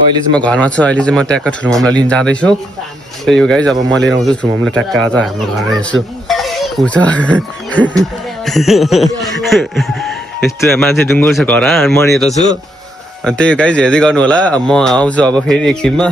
अहिले चाहिँ म घरमा छु। अहिले चाहिँ म ट्याक्क ठुलो मामला लिन जाँदैछु। त्यही हो गाइज, अब म लिएर आउँछु ठुलो मामला ट्याक्क आज हाम्रो घर रहेछु पुग्छ। यस्तो मान्छे डुङ्गुर छ घर, म यता छु। अनि त्यही गाइज हेर्दै गर्नु होला। म आउँछु अब फेरि एकछिनमा।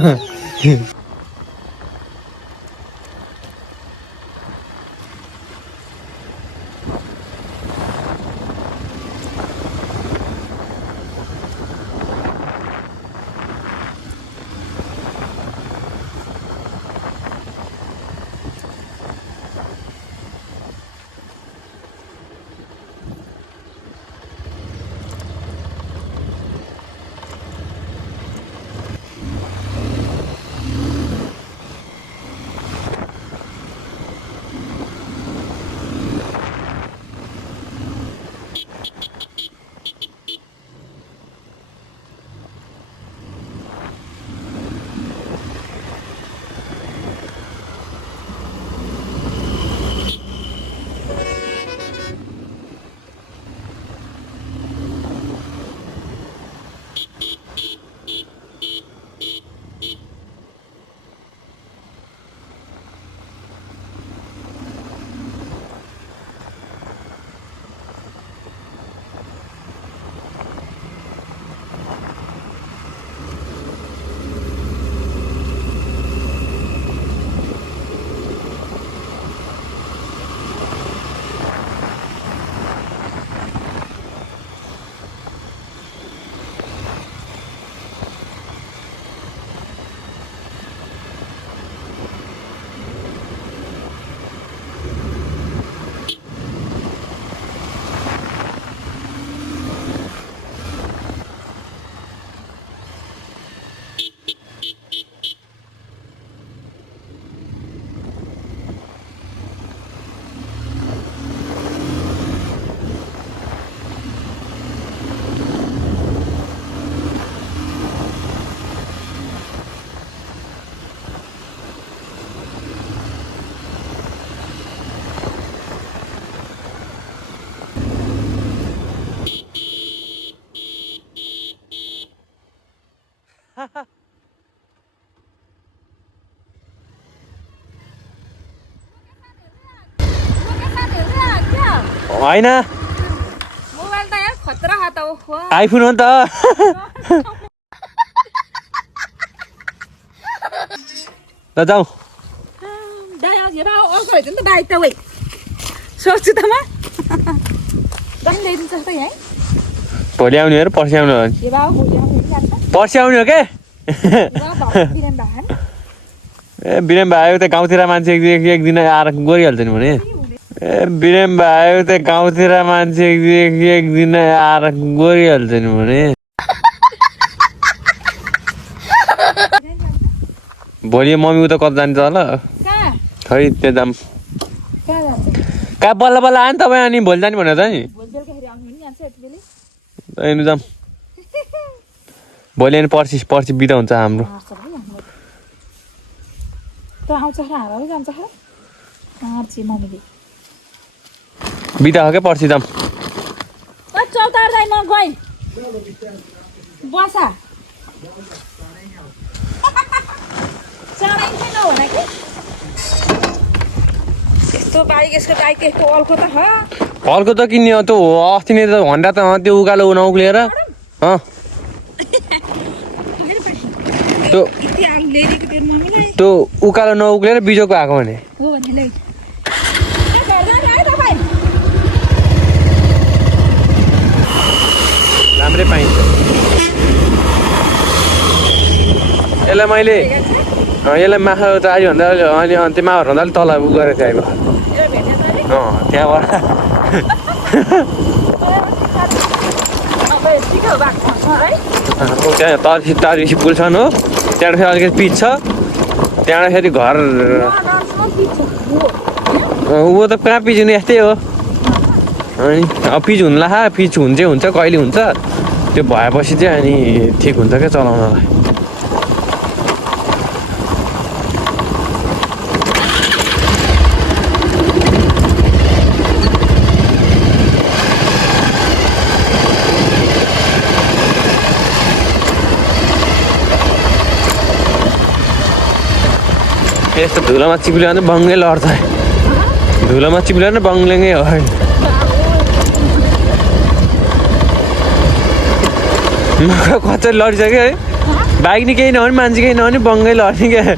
होइन मोबाइल त यार खतरा हाता हो आइफोन हो नि त। ल जाऊ दाइ हेर अर्को होइन नि त दाइ त वै सोच्छु त म दाइ ल्याइदिन्छ त है भोलि आउने हो र पर्सि आउने हो? ए बाबु भोलि आउने जान्छ पर्सि आउने हो के? बिराम भान ए बिरेम भाइ आयो त गाउँतिर मान्छे एक दिन आएर गरिहाल्छ नि भने। ए बिरेम भाइ आयो त गाउँतिर मान्छे एक दिन आएर गरिहाल्छ नि भने। भोलि मम्मी उता कता जान्छ होला खै त्यो दाम कहाँ बल्ल बल्ल आयो नि तपाईँ। अनि भोलि जाने भनेर त नि एनु जाऊँ भोलि अनि पर्सि बिदा हुन्छ हाम्रो। बिदा हो क्या पर्सि जाऊँ। चौतार दाइ म गएँ बसा चढाइन्छ नहुन कि यस्तो बाइक यसको बाइक यस्तो अल्को त ह हल्को त किन्ने हो त्यो अस्ति नै त हन्डा त त्यो उकालो नउक्लिएर त्यो उकालो नउक्लिएर बिजोको आएको भने राम्रै पाइन्छ। यसलाई मैले यसलाई माखा चाहियो भन्दा अहिले त्यो माहरू भन्दा अलिक तल गरेर चाहिएको त्यहाँबाट त्यहाँ तर्सी पुल छन् हो। त्यहाँबाट फेरि अलिकति पिच छ। त्यहाँबाट फेरि घर ऊ त कहाँ पिच हुने यस्तै हो। अनि अब पिच हुनु ला पिच हुन्छ कहिले हुन्छ त्यो भएपछि चाहिँ अनि ठिक हुन्छ क्या चलाउनलाई। यस्तो धुलोमा चिप्ल्यो भने बङ्गै लड्छ धुलोमा चिप्ल्यो भने बङ्गलेङै हो कचरी लडिसक्यो है बाइक नि केही नहुने मान्छे केही नहुने बङ्गै लड्ने क्या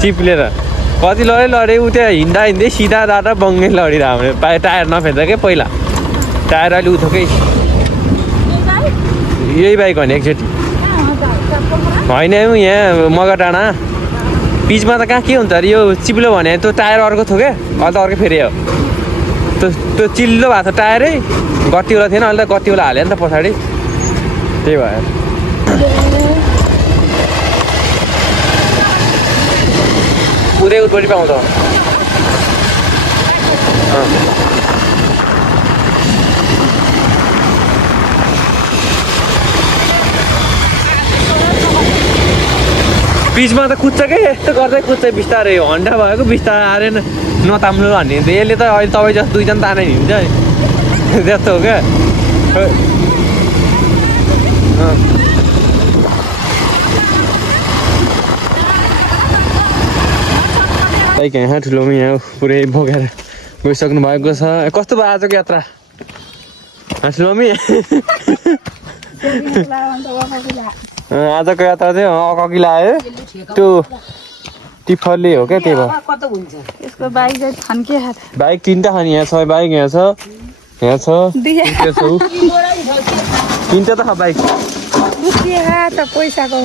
चिप्लेर कति लडे उ त्यहाँ हिँड्दै सिधा दादा बङ्गै लडिरहेको भने टायर नफेर्दा क्या पहिला टायर अहिले उठोकै यही बाइक हो नि एकचोटि होइन यहाँ मगर डाँडा पिचमा त कहाँ के हुन्छ अरे यो चिप्लो भने त्यो टायर अर्को थियो क्या अहिले त अर्कै फेरि हो त्यो चिल्लो भएको थियो टायरै गट्टीवाला थिएन अहिले त गट्टीवाला हाल्यो नि त पछाडि त्यही भएर उतै उत्पट्टि पाउँछ बिचमा त कुद्छ क्या यस्तो गर्दै कुद्छ बिस्तारै हन्डा भएको बिस्तारै आएन नताम्नु भन्ने यसले त अहिले तपाईँ जस्तो दुईजना तानै हिँड्छ त्यस्तो हो क्या बाइक यहाँ ठुलोमा यहाँ पुरै बोकेर गइसक्नु भएको छ कस्तो भयो आजको यात्रा ठुलोमी आजको यात्रा चाहिँ अककिला आयो त्यो टिफरले हो क्या त्यही भएर यसको बाइक चाहिँ थन्के बाइक तिनवटा खाने यहाँ छ बाइक यहाँ छ तिनवटा त छ बाइक पैसाको